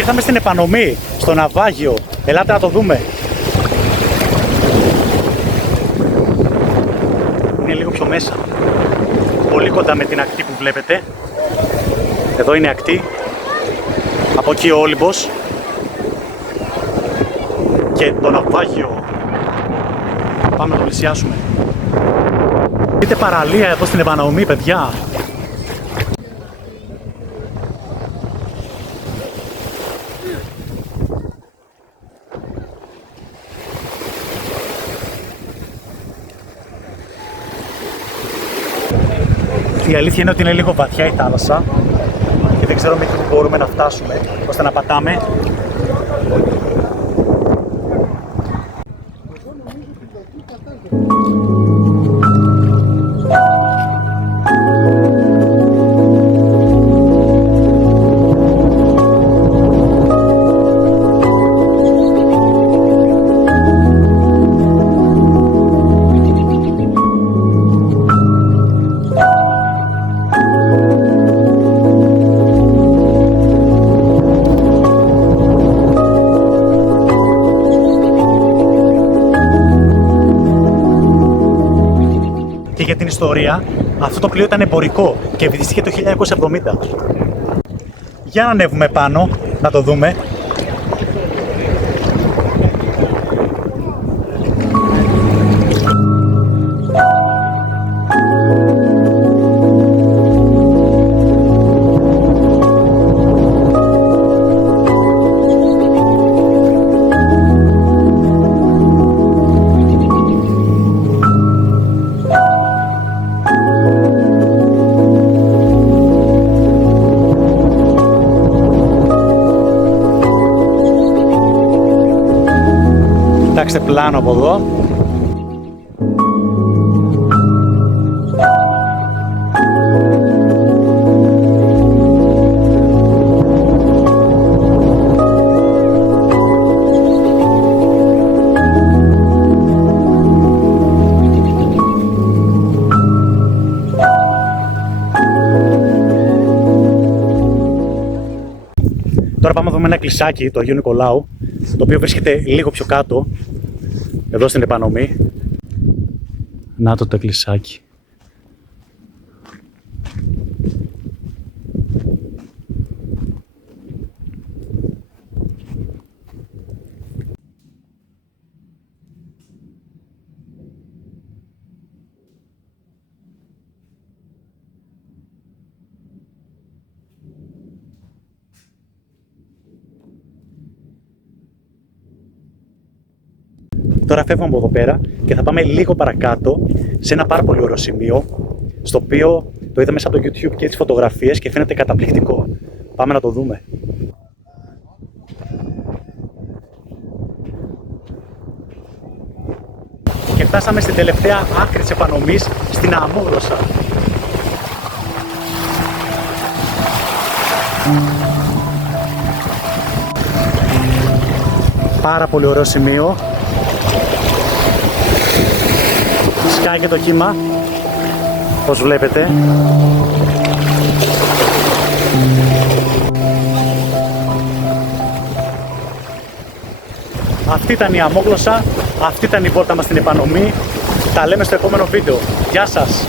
Ήρθαμε στην επανομή, στο ναυάγιο. Ελάτε να το δούμε. Είναι λίγο πιο μέσα. Πολύ κοντά με την ακτή που βλέπετε. Εδώ είναι η ακτή. Από εκεί ο Όλυμπος. Και το ναυάγιο. Πάμε να το πλησιάσουμε. Δείτε παραλία εδώ στην επανομή, παιδιά. Η αλήθεια είναι ότι είναι λίγο βαθιά η θάλασσα και δεν ξέρω μέχρι που μπορούμε να φτάσουμε ώστε να πατάμε. Και για την ιστορία, αυτό το πλοίο ήταν εμπορικό και βυθίστηκε το 1970. Για να ανέβουμε πάνω, να το δούμε. Κοιτάξτε πλάνο από εδώ. Τώρα πάμε να δούμε ένα εκκλησάκι του Αγίου Νικολάου, το οποίο βρίσκεται λίγο πιο κάτω, εδώ στην επανομή. Να το εκκλησάκι. Τώρα φεύγουμε από εδώ πέρα και θα πάμε λίγο παρακάτω σε ένα πάρα πολύ ωραίο σημείο, στο οποίο το είδα μέσα από το YouTube και τις φωτογραφίες και φαίνεται καταπληκτικό. Πάμε να το δούμε. Και φτάσαμε στην τελευταία άκρη της επανομής, στην Αμόγλωσσα. Πάρα πολύ ωραίο σημείο. Σκάει και το κύμα, όπως βλέπετε. Αυτή ήταν η Αμόγλωσσα, αυτή ήταν η βόλτα μας στην επανομή. Τα λέμε στο επόμενο βίντεο. Γεια σας!